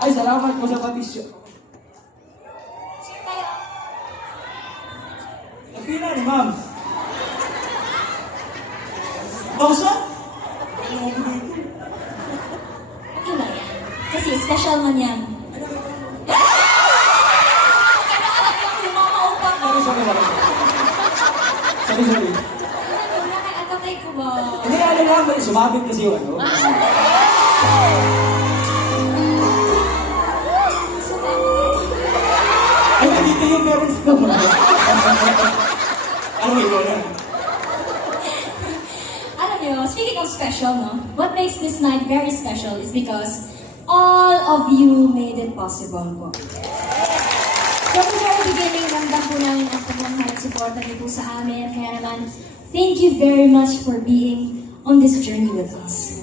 Ay, salamat po sa patisyo. Napila ni ma'am. Bausa? Okay lang yan. Kasi special man yan. Sorry. Sorry. Nakakatay ko ba? Hindi, ano lang, sumabit kasi yung ano. Ay, nandito yung parents ko. Ano yun? Alam niyo, speaking of special, no? What makes this night very special is because all of you made it possible po. From the very beginning, ramdam po namin ang pagmamahal at support niyo po sa amin. Kaya naman, thank you very much for being on this journey with us.